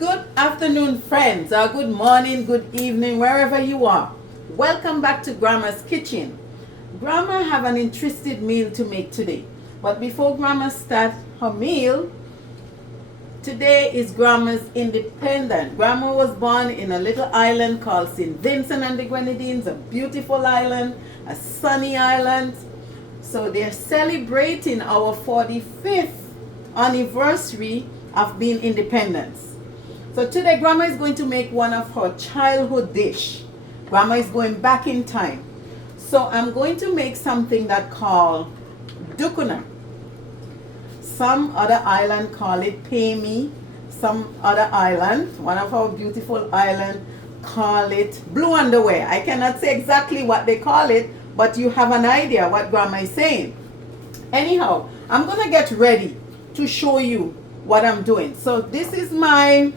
Good afternoon, friends, or good morning, good evening, wherever you are. Welcome back to Grandma's Kitchen. Grandma have an interesting meal to make today. But before Grandma starts her meal, today is Grandma's independent. Grandma was born in a little island called St. Vincent and the Grenadines, a beautiful island, a sunny island. So they're celebrating our 45th anniversary of being independence. So today Grandma is going to make one of her childhood dish. Grandma is going back in time. So I'm going to make something that called Ducana. Some other island call it pay me. Some other island, one of our beautiful island, call it blue underwear. I cannot say exactly what they call it, but you have an idea what Grandma is saying. Anyhow, I'm going to get ready to show you what I'm doing. So this is my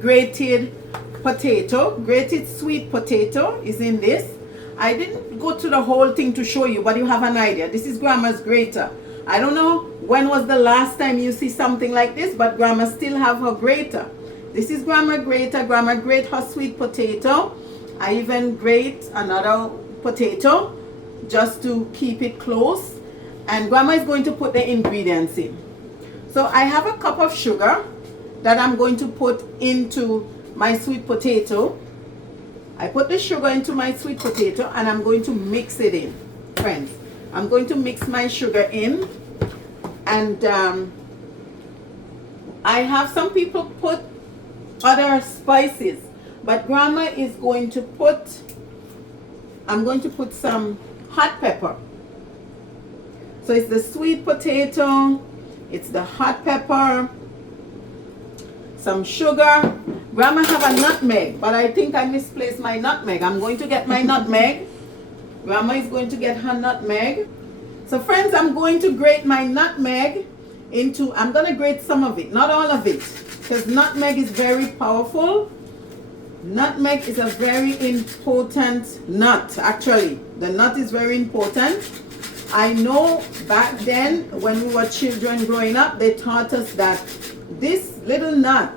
grated potato. Grated sweet potato is in this. I didn't go to the whole thing to show you, but you have an idea. This is Grandma's grater. I don't know when was the last time you see something like this, but Grandma still have her grater. This is Grandma grater. Grandma grate her sweet potato. I even grate another potato just to keep it close. And Grandma is going to put the ingredients in. So I have a cup of sugar that I'm going to put into my sweet potato. I put the sugar into my sweet potato and I'm going to mix it in, friends. I'm going to mix my sugar in, and I have some people put other spices, but Grandma is going to put, I'm going to put some hot pepper. So it's the sweet potato, it's the hot pepper, some sugar. Grandma have a nutmeg, but I think I misplaced my nutmeg. I'm going to get my nutmeg. Grandma is going to get her nutmeg. So friends, I'm going to grate my nutmeg into, I'm going to grate some of it, not all of it, because nutmeg is very powerful. Nutmeg is a very important nut, actually. The nut is very important. I know back then when we were children growing up, they taught us that this little nut,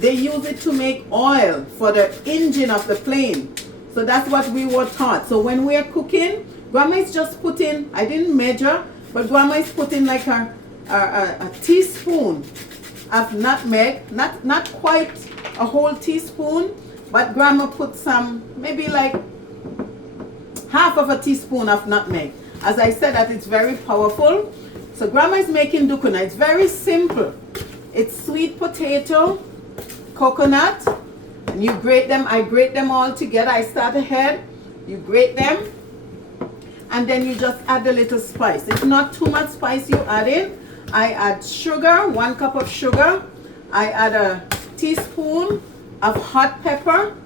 they use it to make oil for the engine of the plane. So that's what we were taught. So when we are cooking, Grandma is just putting, I didn't measure, but Grandma is putting like a teaspoon of nutmeg, not quite a whole teaspoon, but Grandma put some, maybe like half of a teaspoon of nutmeg. As I said, that it's very powerful. So Grandma is making Ducana. It's very simple. It's sweet potato, coconut, and you grate them. I grate them all together. I start ahead, you grate them, and then you just add a little spice. It's not too much spice you add in. I add sugar, 1 cup of sugar. I add a teaspoon of hot pepper.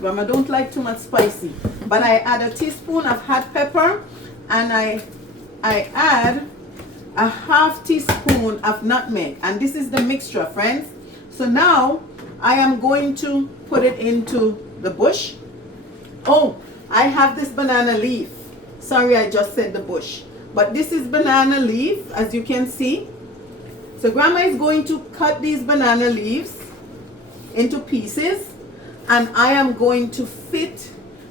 Grandma don't like too much spicy, but I add a teaspoon of hot pepper, and I add a half teaspoon of nutmeg. And this is the mixture, friends. So now I am going to put it into the bush. Oh, I have this banana leaf. Sorry, I just said the bush. But this is banana leaf, as you can see. So Grandma is going to cut these banana leaves into pieces, and I am going to fit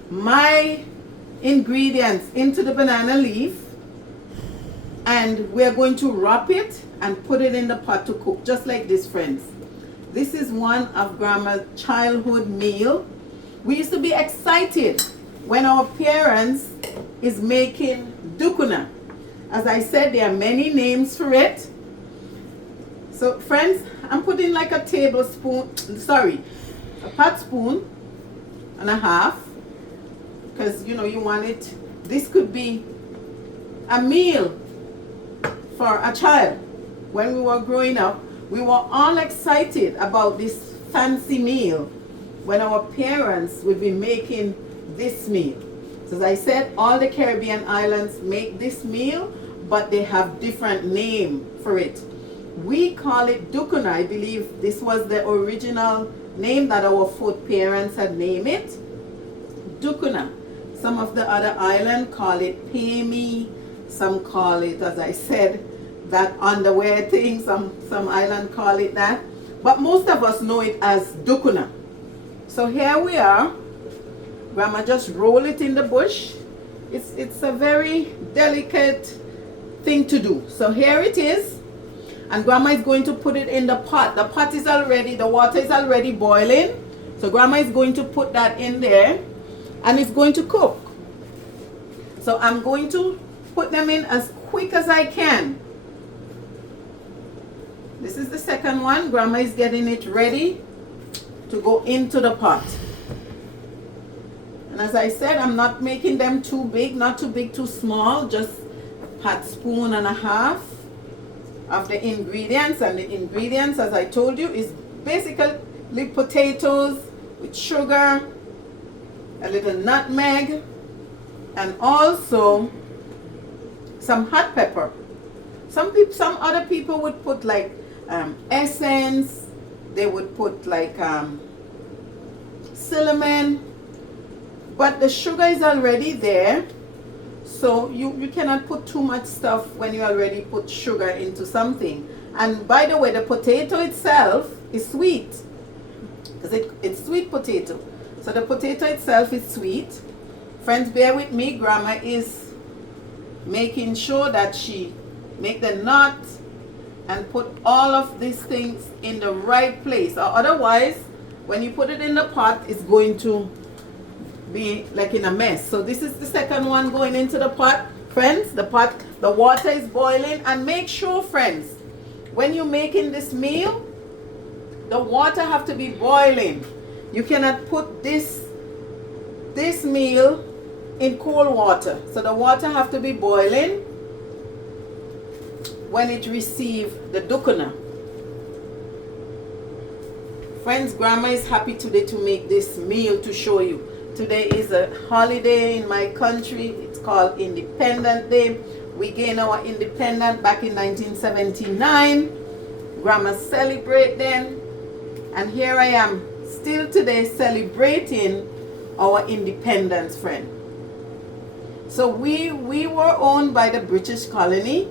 my ingredients into the banana leaf, and we're going to wrap it and put it in the pot to cook, just like this, friends. This is one of Grandma's childhood meal. We used to be excited when our parents is making Ducana. As I said, there are many names for it. So friends, I'm putting like a tablespoon, sorry, a pot spoon and a half, because you know you want it. This could be a meal for a child. When we were growing up, we were all excited about this fancy meal when our parents would be making this meal. So as I said, all the Caribbean islands make this meal, but they have different name for it. We call it Ducana. I believe this was the original name that our fourth parents had named it. Ducana. Some of the other islands call it pay me. Some call it, as I said, that underwear thing. Some island call it that. But most of us know it as Ducana. So here we are. Grandma just roll it in the bush. It's a very delicate thing to do. So here it is. And Grandma is going to put it in the pot. The pot is already, the water is already boiling. So Grandma is going to put that in there. And it's going to cook. So I'm going to put them in as quick as I can. This is the second one. Grandma is getting it ready to go into the pot. And as I said, I'm not making them too big, not too big, too small, just a pat spoon and a half of the ingredients. And the ingredients, as I told you, is basically potatoes with sugar, a little nutmeg, and also some hot pepper. Some other people would put like essence. They would put like cinnamon. But the sugar is already there, so you cannot put too much stuff when you already put sugar into something. And by the way, the potato itself is sweet, because it's sweet potato. So the potato itself is sweet. Friends, bear with me. Grandma is making sure that she make the knot and put all of these things in the right place. Or otherwise, when you put it in the pot, it's going to be like in a mess. So this is the second one going into the pot. Friends, the water is boiling. And make sure, friends, when you're making this meal, the water have to be boiling. You cannot put this meal in cold water. So the water have to be boiling when it receive the Ducana. Friends, Grandma is happy today to make this meal to show you. Today is a holiday in my country. It's called Independence Day. We gained our independence back in 1979. Grandma celebrate then. And here I am still today celebrating our independence, friend. So we were owned by the British colony.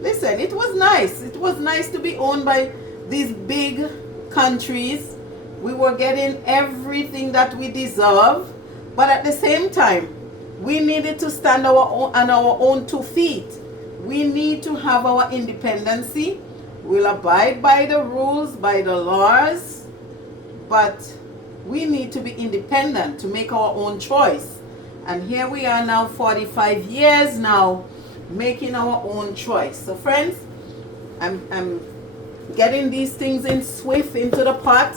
Listen, it was nice. It was nice to be owned by these big countries. We were getting everything that we deserve, but at the same time, we needed to stand on our own 2 feet. We need to have our independency. We'll abide by the rules, by the laws, but we need to be independent to make our own choice. And here we are now, 45 years now, making our own choice. So friends, I'm getting these things in swift into the pot.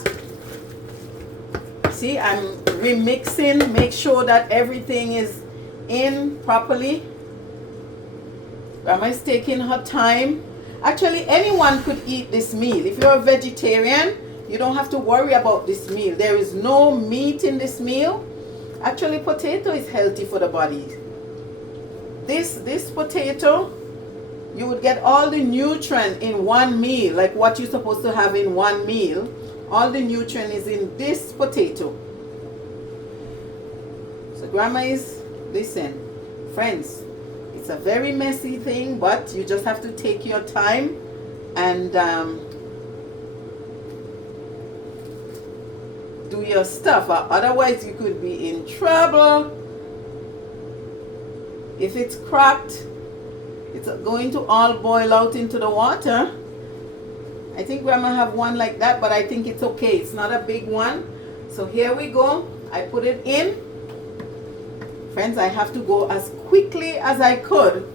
See, I'm remixing, make sure that everything is in properly. Grandma is taking her time. Actually, anyone could eat this meal. If you're a vegetarian, you don't have to worry about this meal. There is no meat in this meal. Actually, potato is healthy for the body. This potato, you would get all the nutrient in one meal, like what you're supposed to have in one meal. All the nutrient is in this potato. So Grandma is, listen, friends, it's a very messy thing, but you just have to take your time and do your stuff. Otherwise, you could be in trouble. If it's cracked, it's going to all boil out into the water. I think Grandma have one like that, but I think it's okay. It's not a big one. So here we go. I put it in. Friends, I have to go as quickly as I could